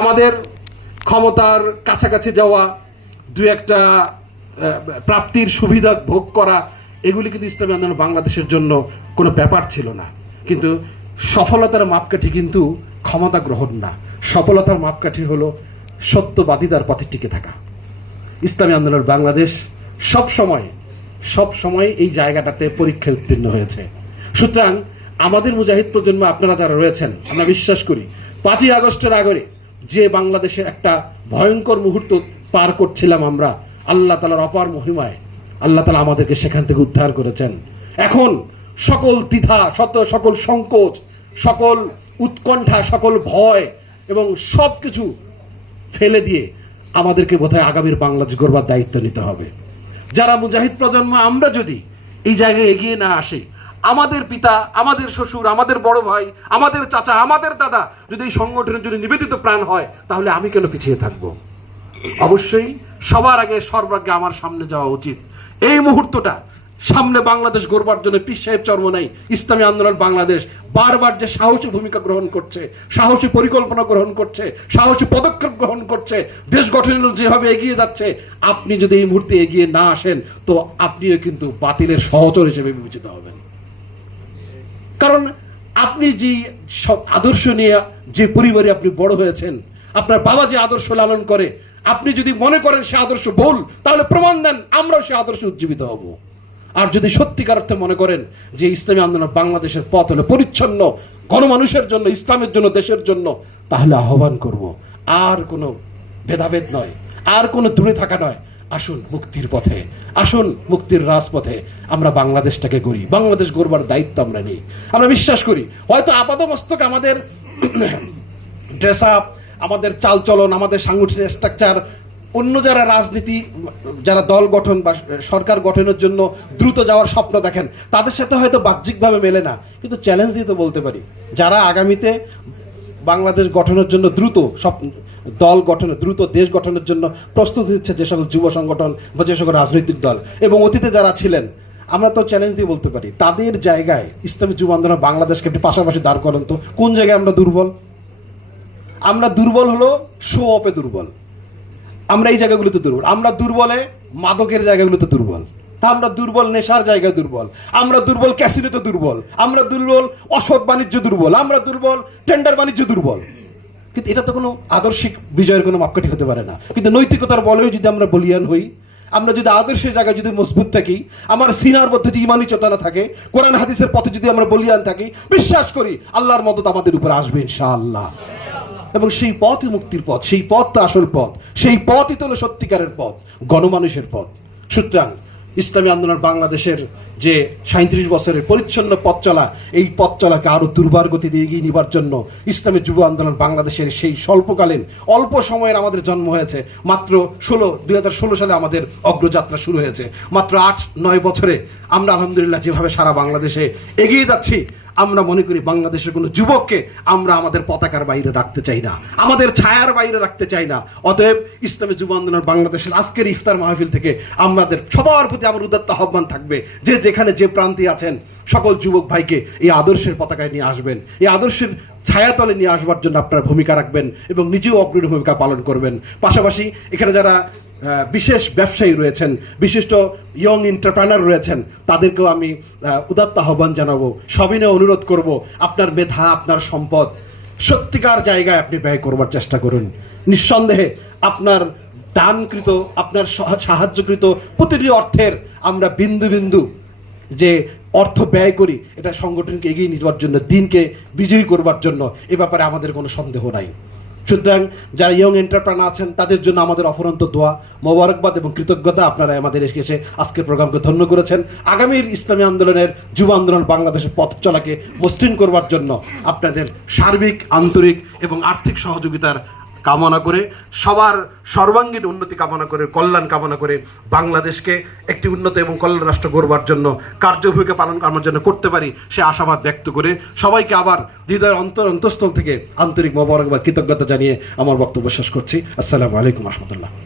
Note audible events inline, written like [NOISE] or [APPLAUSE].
আমাদের ক্ষমতার কাছাকাছি যাওয়া দু একটা প্রাপ্তির সুবিধা ভোগ করা, এগুলি কিন্তু ইসলামী আন্দোলন বাংলাদেশের জন্য কোনো ব্যাপার ছিল না। কিন্তু সফলতার মাপকাঠি কিন্তু ক্ষমতা গ্রহণ না। সফলতার মাপকাঠি হলো সত্যবাদিতার পথে টিকে থাকা। ইসলামী আন্দোলন বাংলাদেশ সব সময় সব সময় এই জায়গাটাতে পরীক্ষা উত্তীর্ণ হয়েছে। সুতরাং আমাদের মুজাহিদ প্রজন্ম, আপনারা যারা রয়েছেন, আমরা বিশ্বাস করি, পাঁচই আগস্টের আগরে যে বাংলাদেশের একটা ভয়ঙ্কর মুহূর্ত পার করছিলাম আমরা, আল্লাহ তালার অপার মহিমায়, আল্লাহ তালা আমাদেরকে সেখান থেকে উদ্ধার করেছেন। এখন সকল দ্বিধা শত সকল সংকোচ, সকল উৎকণ্ঠা, সকল ভয় এবং সব কিছু ফেলে দিয়ে আমাদেরকে বোধহয় আগামীর বাংলাদেশ গড়বার দায়িত্ব নিতে হবে। যারা মুজাহিদ প্রজন্ম, আমরা যদি এই জায়গায় এগিয়ে না আসি আমাদের পিতা, আমাদের শ্বশুর, আমাদের বড় ভাই, আমাদের চাচা, আমাদের দাদা যদি এই সংগঠনের জন্য নিবেদিত প্রাণ হয়, তাহলে আমি কেন পিছিয়ে থাকব? অবশ্যই সবার আগে সর্বাগ্যে আমার সামনে যাওয়া উচিত। এই মুহূর্তটা সামনে বাংলাদেশ গড়বার জন্য পীর সাহেব চর্ম নাই ইসলামী আন্দোলন বাংলাদেশ বারবার যে সাহসী ভূমিকা গ্রহণ করছে, সাহসী পরিকল্পনা গ্রহণ করছে, সাহসী পদক্ষেপ গ্রহণ করছে, দেশ গঠনের যেভাবে এগিয়ে যাচ্ছে, আপনি যদি এই মুহূর্তে এগিয়ে না আসেন, তো আপনিও কিন্তু বাতিলের সহচর হিসেবে বিবেচিত হবেন। কারণ আপনি যে আদর্শ নিয়ে যে পরিবারে আপনি বড় হয়েছেন, আপনার বাবা যে আদর্শ লালন করে, আপনি যদি মনে করেন সে আদর্শ ভুল, তাহলে প্রমাণ দেন আমরাও সে আদর্শে উজ্জীবিত হব। আর যদি সত্যিকার অর্থে মনে করেন যে ইসলামী আন্দোলন বাংলাদেশের পথ হলো পরিচ্ছন্ন, গণমানুষের জন্য, ইসলামের জন্য, দেশের জন্য, তাহলে আহ্বান করব। আর কোনো ভেদাভেদ নয়, আর কোনো দূরে থাকা নয়। আসুন মুক্তির পথে, আসুন মুক্তির রাজপথে। আমরা বাংলাদেশটাকে গড়ি, বাংলাদেশ গড়বার দায়িত্ব আমরা নিই। আমরা বিশ্বাস করি, হয়তো আপাতমস্তক আমাদের [CLEARS THROAT] ড্রেস আপ আমাদের চালচলন, আমাদের সাংগঠনিক স্ট্রাকচার অন্য যারা রাজনীতি, যারা দল গঠন বা সরকার গঠনের জন্য দ্রুত যাওয়ার স্বপ্ন দেখেন, তাদের সাথে হয়তো বাহ্যিকভাবে মেলে না। কিন্তু চ্যালেঞ্জ দিয়ে তো বলতে পারি, যারা আগামীতে বাংলাদেশ গঠনের জন্য দ্রুত সব দল গঠনে, দ্রুত দেশ গঠনের জন্য প্রস্তুতি দিচ্ছে যে সকল যুব সংগঠন বা যে সকল রাজনৈতিক দল। এবং অতীতে যারা ছিলেন, আমরা তো চ্যালেঞ্জ দিয়ে বলতে পারি, তাদের জায়গায় ইসলামী যুব আন্দোলন বাংলাদেশকে একটু পাশাপাশি দাঁড় করেন তো। কোন জায়গায় আমরা দুর্বল? আমরা দুর্বল হলো শো অপে দুর্বল। আমরা এই জায়গাগুলোতে দুর্বল। আমরা দুর্বলে মাদকের জায়গাগুলোতে দুর্বল। আমরা দুর্বল নেশার জায়গায় দুর্বল। আমরা দুর্বল ক্যাসিনোতে দুর্বল। আমরা দুর্বল অসৎ বাণিজ্য দুর্বল। আমরা দুর্বল টেন্ডার বাণিজ্য দুর্বল। কিন্তু এটা তো কোনো আদর্শিক বিজয়ের কোনো মাপকাঠি হতে পারে না। কিন্তু নৈতিকতার বলেও যদি আমরা বলিয়ান হই, আমরা যদি আদর্শের জায়গায় যদি মজবুত থাকি, আমার সিনার মধ্যে যদি ইমানি চেতনা থাকে, কোরআন হাদিসের পথে যদি আমরা বলিয়ান থাকি, বিশ্বাস করি আল্লাহর মদত আমাদের উপর আসবে ইনশাআল্লাহ। এবং সেই পথই মুক্তির পথ, সেই পথ তো আসল পথ, সেই পথই তো হলো সত্যিকারের পথ, গণমানুষের পথ। সুতরাং ইসলামী আন্দোলন বাংলাদেশের যে সাঁত্রিশ বছরের পরিচ্ছন্ন পথ চলা এই পথ চলাকে আরও দুর্বার দিয়ে এগিয়ে নেবার জন্য ইসলামী যুব আন্দোলন বাংলাদেশের সেই স্বল্পকালীন, অল্প সময়ের আমাদের জন্ম হয়েছে। মাত্র ষোলো, দুই ষোলো সালে আমাদের অগ্রযাত্রা শুরু হয়েছে। মাত্র আট, নয় বছরে আমরা আলহামদুলিল্লাহ যেভাবে সারা বাংলাদেশে এগিয়ে যাচ্ছি আমরা মনে করি বাংলাদেশের কোনো যুবককে আমরা আমাদের পতাকার বাইরে রাখতে চাই না, আমাদের ছায়ার বাইরে রাখতে চাই না। অতএব ইসলামী যুব আন্দোলন বাংলাদেশের আজকের ইফতার মাহফিল থেকে আমাদের সবার প্রতি আমার উদাত্ত আহ্বান থাকবে যে যেখানে যে প্রান্তে আছেন, সকল যুবক ভাইকে এই আদর্শের পতাকায় নিয়ে আসবেন। এই আদর্শের ছায়াতলে নিয়ে আসবার জন্য আপনারা ভূমিকা রাখবেন এবং নিজেও অগ্রণী ভূমিকা পালন করবেন। পাশাপাশি এখানে যারা বিশেষ ব্যবসায়ী রয়েছেন, বিশিষ্ট ইয়ং এন্টারপ্রেনার রয়েছেন, তাদেরকেও আমি উদাত্ত আহ্বান জানাব। সবিনয় অনুরোধ করব, আপনার মেধা, আপনার সম্পদ সত্যিকার জায়গায় আপনি ব্যয় করবার চেষ্টা করুন। নিঃসন্দেহে আপনার দানকৃত, আপনার সাহায্যকৃত প্রতিটি অর্থের আমরা বিন্দু বিন্দু যে অর্থ ব্যয় করি, এটা সংগঠনকে এগিয়ে নিবার জন্য, দিনকে বিজয়ী করবার জন্য, এ ব্যাপারে আমাদের কোনো সন্দেহ নাই। সুতরাং যারা ইয়ং এন্টারপ্রেনার আছেন, তাদের জন্য আমাদের অফরন্ত দোয়া, মোবারকবাদ এবং কৃতজ্ঞতা আপনারা আমাদের এসে আজকের প্রোগ্রামকে ধন্য করেছেন। আগামীর ইসলামী আন্দোলনের যুব আন্দোলন বাংলাদেশের পথ চলাকে মসৃণ করবার জন্য আপনাদের সার্বিক, আন্তরিক এবং আর্থিক সহযোগিতার কামনা করে, সবার সর্বাঙ্গীন উন্নতি কামনা করে, কল্যাণ কামনা করে বাংলাদেশকে একটি উন্নত এবং কল্যাণ রাষ্ট্র গড়বার জন্য কার্যভূমিকা পালন করার জন্য করতে পারি সে আশাবাদ ব্যক্ত করে সবাইকে আবার হৃদয়ের অন্তর অন্তঃস্থল থেকে আন্তরিক মোবারকবাদ, কৃতজ্ঞতা জানিয়ে আমার বক্তব্য শেষ করছি। আসসালামু আলাইকুম রহমতুল্লাহ।